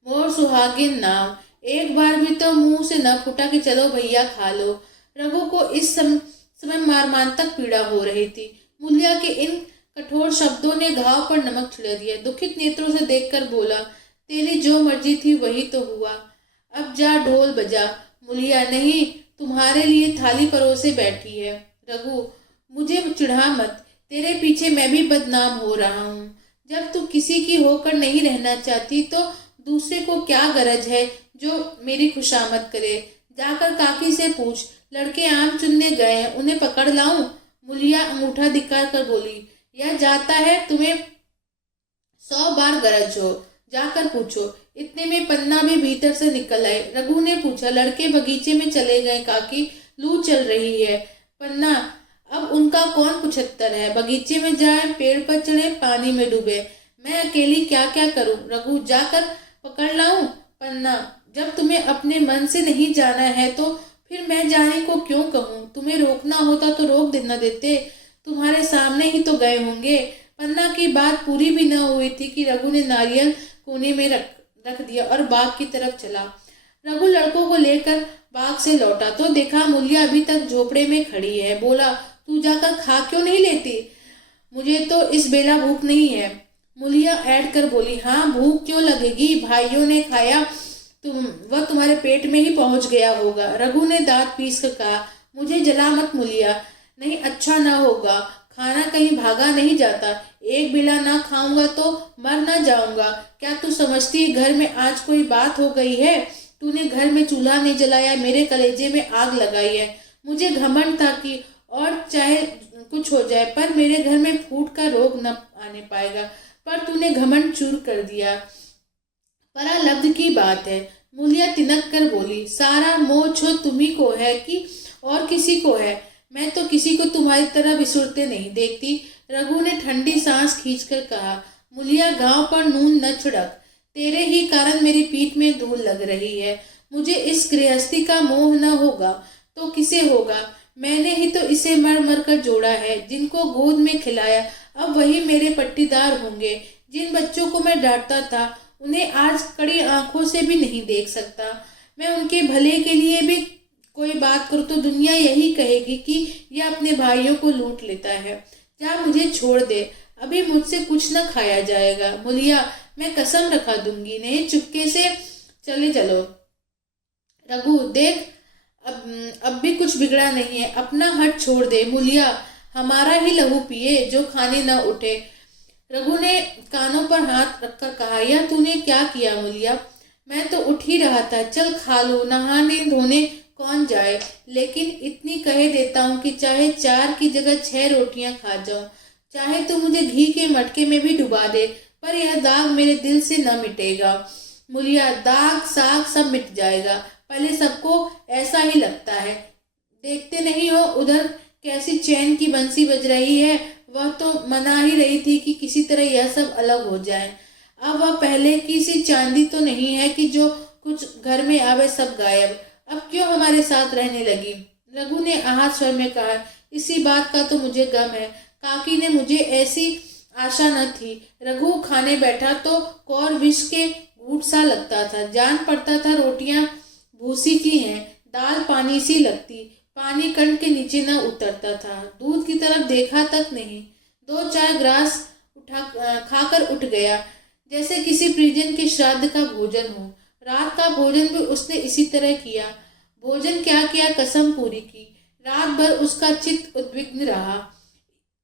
मोर सुहागिन नाम। एक बार भी तो मुंह से न फूटा कि चलो भैया खा लो। रघु को इस समय मर्मांतक पीड़ा हो रही थी। मुलिया के इन कठोर शब्दों ने घाव पर नमक छिड़क दिया। दुखित नेत्रों से देखकर बोला, तेरी जो मर्जी थी वही तो हुआ, अब जा ढोल बजा। मुलिया, नहीं, तुम्हारे लिए थाली परोसे बैठी है। रघु, मुझे चिढ़ा मत, तेरे पीछे मैं भी बदनाम हो रहा हूँ। जब तू किसी की होकर नहीं रहना चाहती तो दूसरे को क्या गरज है जो मेरी खुशामद करे। जाकर काकी से पूछ, लड़के आम चुनने गए हैं, उन्हें पकड़ लाऊं। मुलिया अंगूठा दिखा कर बोली, यह जाता है, तुम्हें 100 बार गरज हो, जाकर पूछो। इतने में पन्ना भी भीतर से निकल आए। रघु ने पूछा, लड़के बगीचे में चले गए काकी, लू चल रही है। पन्ना, अब उनका कौन 75 है। बगीचे में जाए, पेड़ पर चढ़े, पानी में डूबे, मैं अकेली क्या क्या करूं। रघु, जाकर पकड़ लाऊं। पन्ना, जब तुम्हें अपने मन से नहीं जाना है तो फिर मैं जाने को क्यों कहूं। तुम्हें रोकना होता तो रोक देना देते, तुम्हारे सामने ही तो गए होंगे। पन्ना की बात पूरी भी न हुई थी कि रघु ने नारियल कोने में रख दिया और बाग की तरफ चला। रघु लड़कों को लेकर बाग से लौटा तो देखा मुलिया अभी तक झोपड़े में खड़ी है। बोला, तू जाकर खा क्यों नहीं लेती, मुझे तो इस बेला भूख नहीं है। मुलिया ऐड कर बोली, हाँ भूख क्यों लगेगी, भाइयों ने खाया, वह तुम्हारे पेट में ही पहुंच गया होगा। रघु ने दांत पीस कर कहा, मुझे जला मत मुलिया, नहीं अच्छा ना होगा, खाना कहीं भागा नहीं जाता, एक बिला ना खाऊंगा तो मर ना जाऊंगा। क्या तू समझती घर में आज कोई बात हो गई है। तूने घर में चूल्हा नहीं जलाया, मेरे कलेजे में आग लगाई है। मुझे घमंड था कि और चाहे कुछ हो जाए पर मेरे घर में फूट का रोग न आने पाएगा, पर तूने घमंड चूर कर दिया। परालब्ध की बात है। मुलिया तिनक कर बोली, सारा मोह छो तुम्ही को है कि और किसी को है, मैं तो किसी को तुम्हारी तरह बिसुरते नहीं देखती। रघु ने ठंडी सांस खींचकर कहा, मुलिया गांव पर नून न छिड़क, तेरे ही कारण मेरी पीठ में धूल लग रही है। मुझे इस गृहस्थी का मोह न होगा तो किसे होगा, मैंने ही तो इसे मर मर कर जोड़ा है। जिनको गोद में खिलाया अब वही मेरे पट्टीदार होंगे। जिन बच्चों को मैं डांटता था उन्हें आज कड़ी आंखों से भी नहीं देख सकता। मैं उनके भले के लिए भी कोई बात करूं तो दुनिया यही कहेगी कि यह अपने भाइयों को लूट लेता है। जा मुझे छोड़ दे, अभी मुझसे कुछ न खाया जाएगा। मुलिया, मैं कसम रखा दूंगी, नहीं चुपके से चले चलो। रघु, देख अब भी कुछ बिगड़ा नहीं है, अपना हट छोड़ दे। मुलिया, हमारा ही लहू पिए जो खाने न उठे। रघु ने कानों पर हाथ रखकर कहा, यह तूने क्या किया मूलिया? मैं तो उठ ही रहा था, चल खा लो, नहाने धोने कौन जाए। लेकिन इतनी कहे देता हूँ कि चाहे 4 की जगह 6 रोटियां खा जाऊं, चाहे तो मुझे घी के मटके में भी डुबा दे, पर यह दाग मेरे दिल से न मिटेगा। मूलिया, दाग साग सब मिट जाएगा, पहले सबको ऐसा ही लगता है। देखते नहीं हो उधर कैसी चैन की बंसी बज रही है? वह तो मना ही रही थी कि किसी तरह यह सब अलग हो जाए। अब वह पहले की सी चांदी तो नहीं है कि जो कुछ घर में आवे सब गायब। अब क्यों हमारे साथ रहने लगी? रघु ने आहत स्वर में कहा, इसी बात का तो मुझे गम है। काकी ने मुझे ऐसी आशा न थी। रघु खाने बैठा तो कौर विष के घूंट सा लगता था। जान पड़ता था रोटियां भूसी की हैं, दाल पानी सी लगती, पानी कंठ के नीचे न उतरता था। दूध की तरफ देखा तक नहीं। 2-4 ग्रास खाकर उठ गया, जैसे किसी परिजन के श्राद्ध का भोजन हो। रात का भोजन भी उसने इसी तरह किया। भोजन क्या किया, कसम पूरी की। रात भर उसका चित्त उद्विग्न रहा।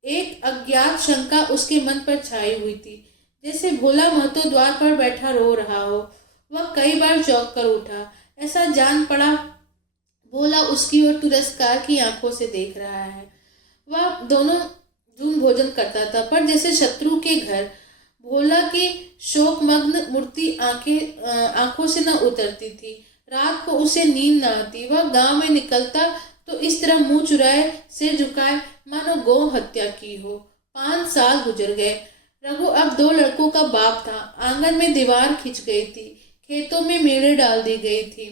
एक अज्ञात शंका उसके मन पर छाई हुई थी, जैसे भोला महतो द्वार पर बैठा रो रहा हो। वह कई बार चौंक कर उठा। ऐसा जान पड़ा भोला उसकी ओर तिरस्कार की आंखों से देख रहा है। वह दोनों जून भोजन करता था, पर जैसे शत्रु के घर। भोला की शोकमग्न मूर्ति आंखों से न उतरती थी। रात को उसे नींद न आती। वह गांव में निकलता तो इस तरह मुंह चुराए, सिर झुकाए, मानो गौ हत्या की हो। 5 साल गुजर गए। रघु अब 2 लड़कों का बाप था। आंगन में दीवार खिंच गई थी, खेतों में मेड़े डाल दी गई थी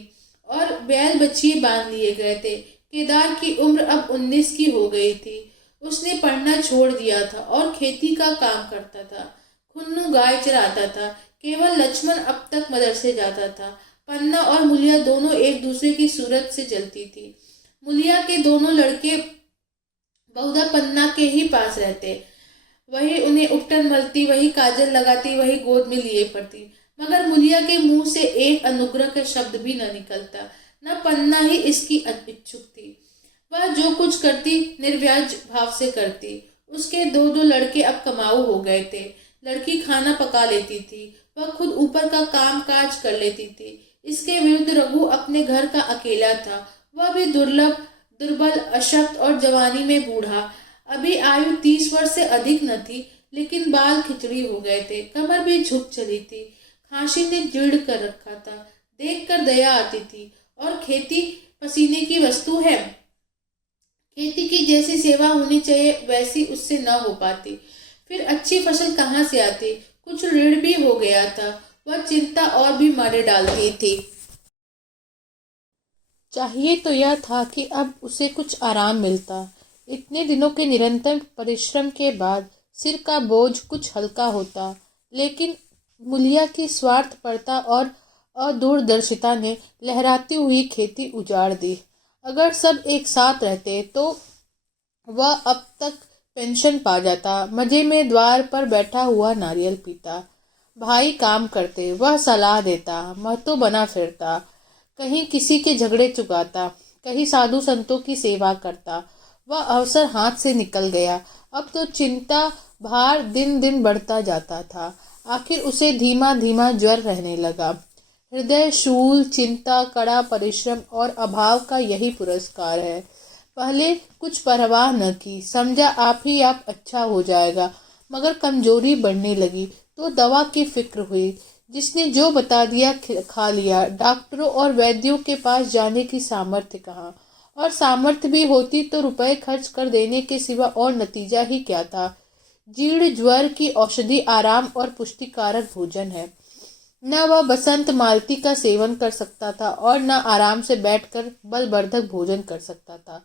और बैल बच्चिए बांध लिए गए थे। केदार की उम्र अब 19 की हो गई थी। उसने पढ़ना छोड़ दिया था और खेती का काम करता था। खुन्नू गाय चराता था। केवल लक्ष्मण अब तक मदरसे जाता था। पन्ना और मुलिया दोनों एक दूसरे की सूरत से जलती थी। मुलिया के दोनों लड़के बहुधा पन्ना के ही पास रहते। वही उन्हें उपटन मलती, वही काजल लगाती, वही गोद में लिए पड़ती। मगर मुलिया के मुंह से एक अनुग्रह का शब्द भी न निकलता। न पन्ना ही इसकी इच्छुक थी। वह जो कुछ करती निर्व्याज भाव से करती। उसके 2 लड़के अब कमाऊ हो गए थे। लड़की खाना पका लेती थी, वह खुद ऊपर का काम काज कर लेती थी। इसके विरुद्ध रघु अपने घर का अकेला था। वह भी दुर्बल, अशक्त और जवानी में बूढ़ा। अभी आयु 30 वर्ष से अधिक न थी, लेकिन बाल खिचड़ी हो गए थे, कमर भी झुक चली थी, खांसी ने जीर्ण कर रखा था। देखकर दया आती थी। और खेती पसीने की वस्तु है। खेती की जैसी सेवा होनी चाहिए वैसी उससे न हो पाती। फिर अच्छी फसल कहाँ से आती? कुछ ऋण भी हो गया था। वह चिंता और भी मारे डालती थी। चाहिए तो यह था कि अब उसे कुछ आराम मिलता। इतने दिनों के निरंतर परिश्रम के बाद सिर का बोझ कुछ हल्का होता। लेकिन मुलिया की स्वार्थपरता और अदूरदर्शिता ने लहराती हुई खेती उजाड़ दी। अगर सब एक साथ रहते तो वह अब तक पेंशन पा जाता। मजे में द्वार पर बैठा हुआ नारियल पीता। भाई काम करते, वह सलाह देता, महतो बना फिरता, कहीं किसी के झगड़े चुकाता, कहीं साधु संतों की सेवा करता। वह अवसर हाथ से निकल गया। अब तो चिंता भार दिन दिन बढ़ता जाता था। आखिर उसे धीमा धीमा ज्वर रहने लगा। हृदय शूल, चिंता, कड़ा परिश्रम और अभाव का यही पुरस्कार है। पहले कुछ परवाह न की, समझा आप ही आप अच्छा हो जाएगा। मगर कमजोरी बढ़ने लगी तो दवा की फिक्र हुई। जिसने जो बता दिया खा लिया। डॉक्टरों और वैद्यों के पास जाने की सामर्थ्य कहाँ? और सामर्थ्य भी होती तो रुपए खर्च कर देने के सिवा और नतीजा ही क्या था? जीर्ण ज्वर की औषधि आराम और पुष्टिकारक भोजन है। न वह बसंत मालती का सेवन कर सकता था और न आराम से बैठकर बलवर्धक भोजन कर सकता था।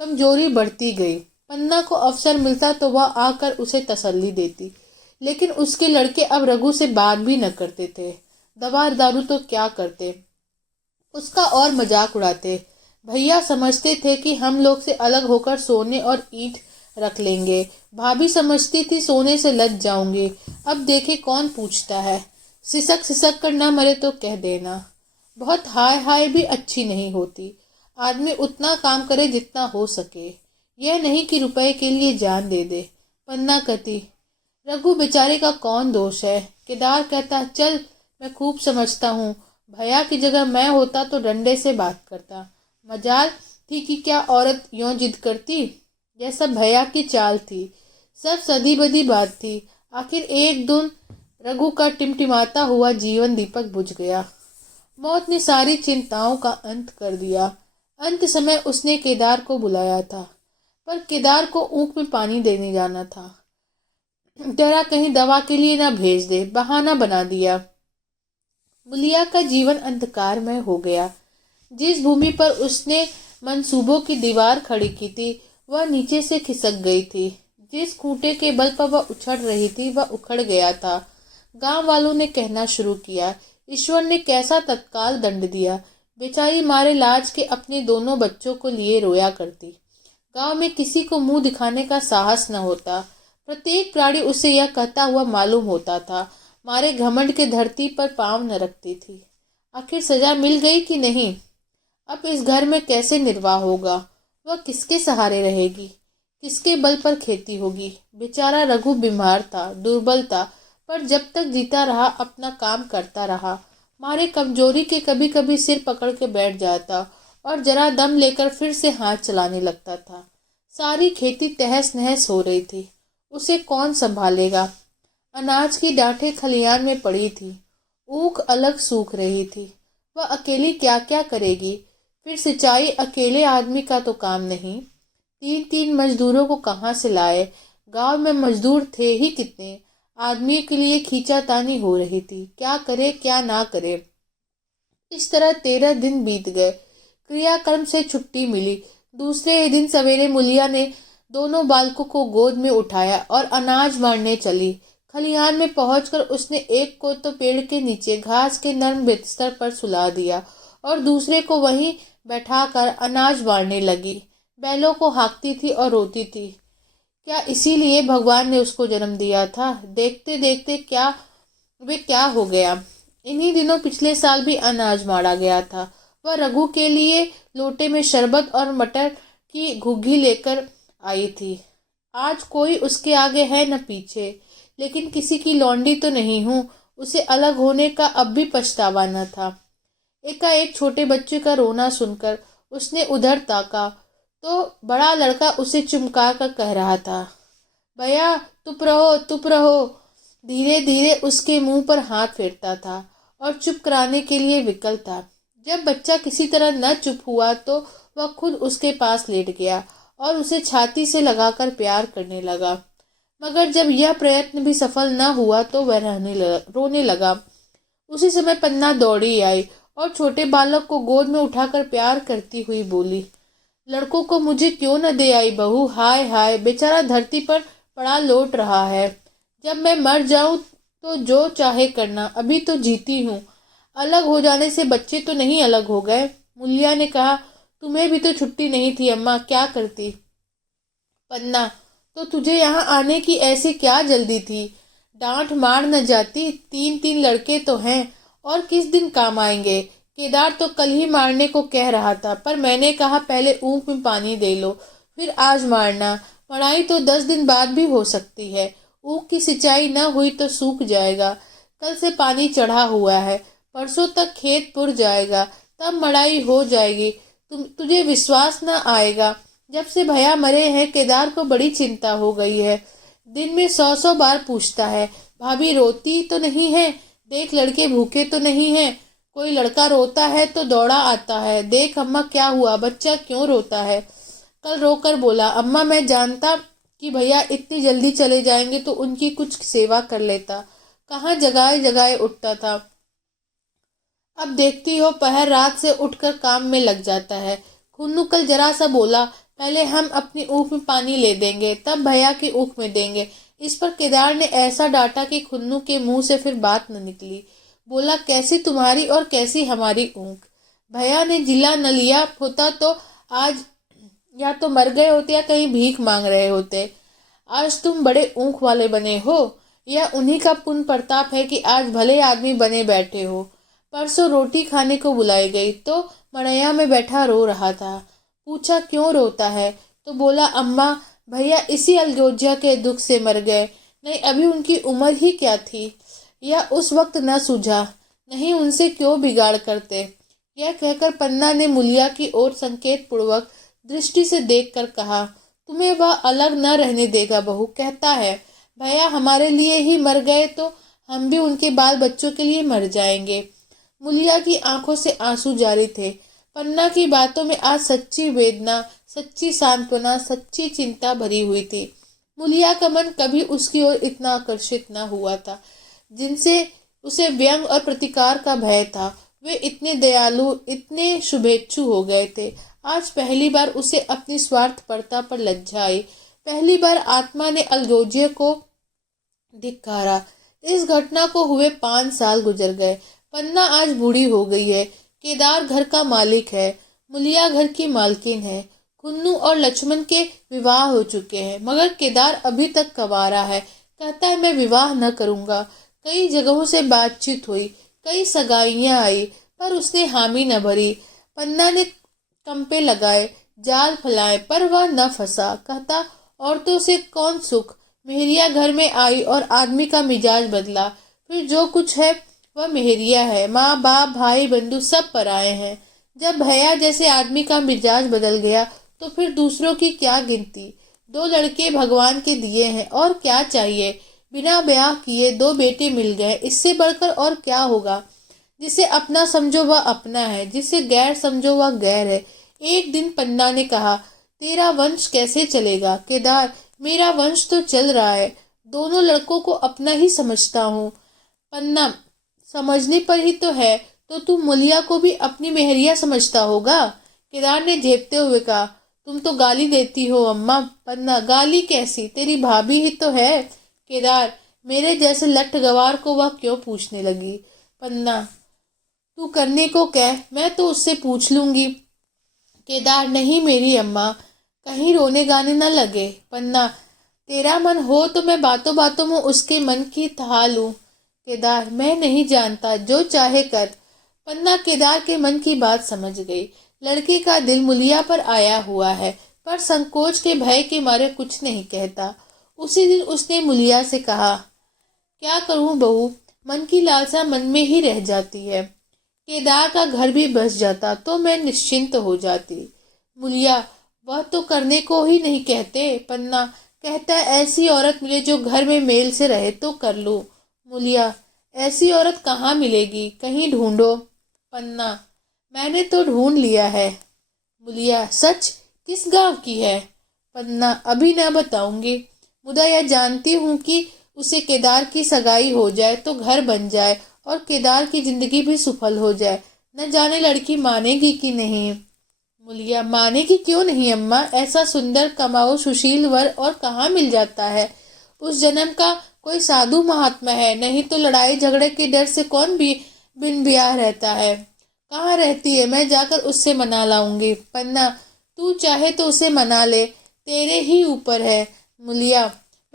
कमजोरी बढ़ती गई। पन्ना को अवसर मिलता तो वह आकर उसे तसल्ली देती, लेकिन उसके लड़के अब रघु से बात भी न करते थे। दवा दारू तो क्या करते, उसका और मजाक उड़ाते। भैया समझते थे कि हम लोग से अलग होकर सोने और ईंट रख लेंगे। भाभी समझती थी सोने से लज जाऊंगे। अब देखे कौन पूछता है। सिसक सिसक कर न मरे तो कह देना। बहुत हाय हाय भी अच्छी नहीं होती। आदमी उतना काम करे जितना हो सके, यह नहीं कि रुपए के लिए जान दे दे। पन्ना कहती, रघु बेचारे का कौन दोष है। केदार कहता, चल मैं खूब समझता हूँ, भैया की जगह मैं होता तो डंडे से बात करता। मजाल थी कि क्या औरत यों जिद करती। यह सब भैया की चाल थी, सब सदी बदी बात थी। आखिर एक दिन रघु का टिमटिमाता हुआ जीवन दीपक बुझ गया। मौत ने सारी चिंताओं का अंत कर दिया। अंत समय उसने केदार को बुलाया था, पर केदार को ऊँख में पानी देने जाना था। तेरा कहीं दवा के लिए ना भेज दे, बहाना बना दिया। मुलिया का जीवन अंधकार में हो गया। जिस भूमि पर उसने मंसूबों की दीवार खड़ी की थी वह नीचे से खिसक गई थी। जिस खूंटे के बल पर वह उछड़ रही थी वह उखड़ गया था। गांव वालों ने कहना शुरू किया, ईश्वर ने कैसा तत्काल दंड दिया। बेचारी मारे लाज के अपने दोनों बच्चों को लिए रोया करती। गांव में किसी को मुंह दिखाने का साहस न होता। प्रत्येक प्राणी उसे यह कहता हुआ मालूम होता था, मारे घमंड के धरती पर पांव न रखती थी। आखिर सजा मिल गई कि नहीं। अब इस घर में कैसे निर्वाह होगा। वह किसके सहारे रहेगी, किसके बल पर खेती होगी। बेचारा रघु बीमार था, दुर्बल था, पर जब तक जीता रहा अपना काम करता रहा। मारे कमजोरी के कभी कभी सिर पकड़ के बैठ जाता और जरा दम लेकर फिर से हाथ चलाने लगता था। सारी खेती तहस नहस हो रही थी, उसे कौन संभालेगा। अनाज की डांठें खलियान में पड़ी थी, ऊख अलग सूख रही थी। वह अकेली क्या क्या करेगी। फिर सिंचाई अकेले आदमी का तो काम नहीं। तीन तीन मजदूरों को कहाँ से लाए। गांव में मजदूर थे ही कितने। आदमी के लिए खींचातानी हो रही थी, क्या करे क्या ना करे। इस तरह 13 दिन बीत गए। क्रियाक्रम से छुट्टी मिली। दूसरे दिन सवेरे मुलिया ने दोनों बालकों को गोद में उठाया और अनाज मारने चली। खलिहान में पहुंचकर उसने एक को तो पेड़ के नीचे घास के नर्म बिस्तर पर सुला दिया और दूसरे को वहीं बैठाकर अनाज बांटने लगी। बैलों को हाँकती थी और रोती थी। क्या इसीलिए भगवान ने उसको जन्म दिया था। देखते देखते क्या हो गया। इन्हीं दिनों पिछले साल भी अनाज मारा गया था। वह रघु के लिए लोटे में शरबत और मटर की घुग्गी लेकर आई थी। आज कोई उसके आगे है न पीछे, लेकिन किसी की लौंडी तो नहीं हूँ। उसे अलग होने का अब भी पछतावा न था। एकाएक छोटे बच्चे का रोना सुनकर उसने उधर ताका तो बड़ा लड़का उसे चुमका कर कह रहा था, भैया चुप रहो चुप रहो। धीरे धीरे उसके मुंह पर हाथ फेरता था और चुप कराने के लिए विकल था। जब बच्चा किसी तरह न चुप हुआ तो वह खुद उसके पास लेट गया और उसे छाती से लगाकर प्यार करने लगा। मगर जब यह प्रयत्न भी सफल न हुआ तो वह रोने लगा। उसी समय पन्ना दौड़ी आई और छोटे बालक को गोद में उठाकर प्यार करती हुई बोली, लड़कों को मुझे क्यों न दे आई बहू। हाय हाय, बेचारा धरती पर पड़ा लौट रहा है। जब मैं मर जाऊं तो जो चाहे करना, अभी तो जीती हूँ। अलग हो जाने से बच्चे तो नहीं अलग हो गए। मुलिया ने कहा, तुम्हें भी तो छुट्टी नहीं थी अम्मा, क्या करती। पन्ना, तो तुझे यहाँ आने की ऐसी क्या जल्दी थी। डांट मार न जाती। 3 लड़के तो हैं और किस दिन काम आएंगे। केदार तो कल ही मारने को कह रहा था, पर मैंने कहा पहले ऊँख में पानी दे लो, फिर आज मारना। मड़ाई तो 10 दिन बाद भी हो सकती है। ऊँख की सिंचाई न हुई तो सूख जाएगा। कल से पानी चढ़ा हुआ है, परसों तक खेत पुर जाएगा, तब मड़ाई हो जाएगी। तुझे विश्वास न आएगा, जब से भैया मरे हैं केदार को बड़ी चिंता हो गई है। दिन में 100 बार पूछता है, भाभी रोती तो नहीं है, देख लड़के भूखे तो नहीं है। कोई लड़का रोता है तो दौड़ा आता है, देख अम्मा क्या हुआ, बच्चा क्यों रोता है। कल रोकर बोला, अम्मा मैं जानता कि भैया इतनी जल्दी चले जाएंगे तो उनकी कुछ सेवा कर लेता। कहाँ जगाए जगाए उठता था। अब देखती हो पहर रात से उठकर काम में लग जाता है। खुन्नू कल जरा सा बोला, पहले हम अपनी ऊँख में पानी ले देंगे, तब भैया की ऊँख में देंगे। इस पर केदार ने ऐसा डांटा कि खुन्नू के मुंह से फिर बात न निकली। बोला, कैसी तुम्हारी और कैसी हमारी ऊँख। भैया ने जिला न लिया होता तो आज या तो मर गए होते या कहीं भीख मांग रहे होते। आज तुम बड़े ऊँख वाले बने हो। यह उन्हीं का पुण्य प्रताप है कि आज भले आदमी बने बैठे हो। परसों रोटी खाने को बुलाई गई तो मड़ैया में बैठा रो रहा था। पूछा क्यों रोता है तो बोला, अम्मा भैया इसी अयोध्या के दुख से मर गए। नहीं, अभी उनकी उम्र ही क्या थी, यह उस वक्त न सूझा। नहीं, उनसे क्यों बिगाड़ करते। यह कहकर पन्ना ने मुलिया की ओर संकेत पूर्वक दृष्टि से देखकर कहा, तुम्हें वह अलग न रहने देगा बहू। कहता है भैया हमारे लिए ही मर गए तो हम भी उनके बाल बच्चों के लिए मर जाएंगे। मुलिया की आंखों से आंसू जारी थे। पन्ना की बातों में आज सच्ची वेदना, सच्ची सांत्वना, सच्ची चिंता भरी हुई थी। मुलिया का मन कभी उसकी ओर इतना आकर्षित न हुआ था। जिनसे उसे व्यंग और प्रतिकार का भय था, वे इतने दयालु, इतने शुभेच्छु हो गए थे। आज पहली बार उसे अपनी स्वार्थपरता पर लज्जा आई। पहली बार आत्मा ने अलगोजे को धिक्कारा। इस घटना को हुए 5 साल गुजर गए। पन्ना आज बूढ़ी हो गई है। केदार घर का मालिक है, मुलिया घर की मालकिन है। कुन्नू और लक्ष्मण के विवाह हो चुके हैं, मगर केदार अभी तक कंवारा है। कहता है मैं विवाह न करूंगा। कई जगहों से बातचीत हुई, कई सगाइयां आई, पर उसने हामी न भरी। पन्ना ने कंपे लगाए, जाल फैलाए, पर वह न फंसा। कहता औरतों से कौन सुख। मेहरिया घर में आई और आदमी का मिजाज बदला। फिर जो कुछ है वह मेहरिया है। माँ बाप भाई बंधु सब पराए हैं। जब भैया जैसे आदमी का मिजाज बदल गया तो फिर दूसरों की क्या गिनती। 2 लड़के भगवान के दिए हैं, और क्या चाहिए। बिना ब्याह किए 2 बेटे मिल गए, इससे बढ़कर और क्या होगा। जिसे अपना समझो वह अपना है, जिसे गैर समझो वह गैर है। एक दिन पन्ना ने कहा, तेरा वंश कैसे चलेगा। केदार, मेरा वंश तो चल रहा है। दोनों लड़कों को अपना ही समझता हूँ। पन्ना, समझने पर ही तो है, तो तू मुलिया को भी अपनी मेहरिया समझता होगा। केदार ने झेपते हुए कहा, तुम तो गाली देती हो अम्मा। पन्ना, गाली कैसी, तेरी भाभी ही तो है। केदार, मेरे जैसे लठ गवार को वह क्यों पूछने लगी। पन्ना, तू करने को कह, मैं तो उससे पूछ लूंगी। केदार, नहीं मेरी अम्मा, कहीं रोने गाने न लगे। पन्ना, तेरा मन हो तो मैं बातों बातों में उसके मन की थाह लूं। केदार, मैं नहीं जानता, जो चाहे कर। पन्ना केदार के मन की बात समझ गई। लड़के का दिल मुलिया पर आया हुआ है, पर संकोच के भय के मारे कुछ नहीं कहता। उसी दिन उसने मुलिया से कहा, क्या करूं बहू, मन की लालसा मन में ही रह जाती है। केदार का घर भी बस जाता तो मैं निश्चिंत हो जाती। मुलिया, वह तो करने को ही नहीं कहते। पन्ना, कहता है ऐसी औरत मिले जो घर में मेल से रहे तो कर लूं। मुलिया, ऐसी औरत कहाँ मिलेगी, कहीं ढूंढो। पन्ना, मैंने तो ढूंढ लिया है। मुलिया, सच, किस गांव की है। पन्ना, अभी न बताऊंगी, मुदा यह जानती हूँ कि उसे केदार की सगाई हो जाए तो घर बन जाए और केदार की जिंदगी भी सफल हो जाए। न जाने लड़की मानेगी कि नहीं। मुलिया, मानेगी क्यों नहीं अम्मा, ऐसा सुंदर कमाओ सुशील वर और कहाँ मिल जाता है। उस जन्म का कोई साधु महात्मा है, नहीं तो लड़ाई झगड़े के डर से कौन भी बिन ब्याह रहता है। कहाँ रहती है, मैं जाकर उससे मना लाऊंगी। पन्ना, तू चाहे तो उसे मना ले, तेरे ही ऊपर है। मुलिया,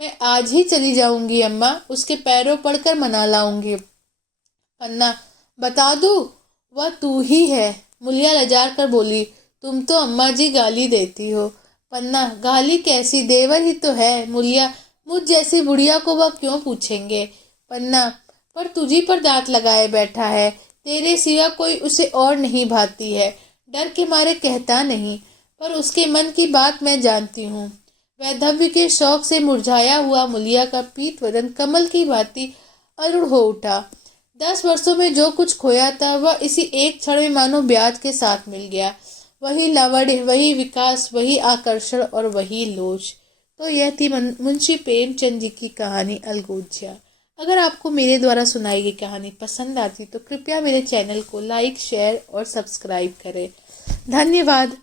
मैं आज ही चली जाऊंगी अम्मा, उसके पैरों पड़कर मना लाऊंगी। पन्ना, बता दूं, वह तू ही है। मुलिया लजार कर बोली, तुम तो अम्मा जी गाली देती हो। पन्ना, गाली कैसी, देवर ही तो है। मुलिया, मुझ जैसी बुढ़िया को वह क्यों पूछेंगे। पन्ना, पर तुझी पर दांत लगाए बैठा है, तेरे सिवा कोई उसे और नहीं भाती है। डर के मारे कहता नहीं, पर उसके मन की बात मैं जानती हूँ। वैधव्य के शौक से मुरझाया हुआ मुलिया का पीत वदन कमल की भांति अरुण हो उठा। 10 वर्षों में जो कुछ खोया था वह इसी एक क्षण में मानो ब्याज के साथ मिल गया। वही लावण्य, वही विकास, वही आकर्षण और वही लोच। तो यह थी मुंशी प्रेमचंद जी की कहानी अलगोजा। अगर आपको मेरे द्वारा सुनाई गई कहानी पसंद आती तो कृपया मेरे चैनल को लाइक, शेयर और सब्सक्राइब करें। धन्यवाद।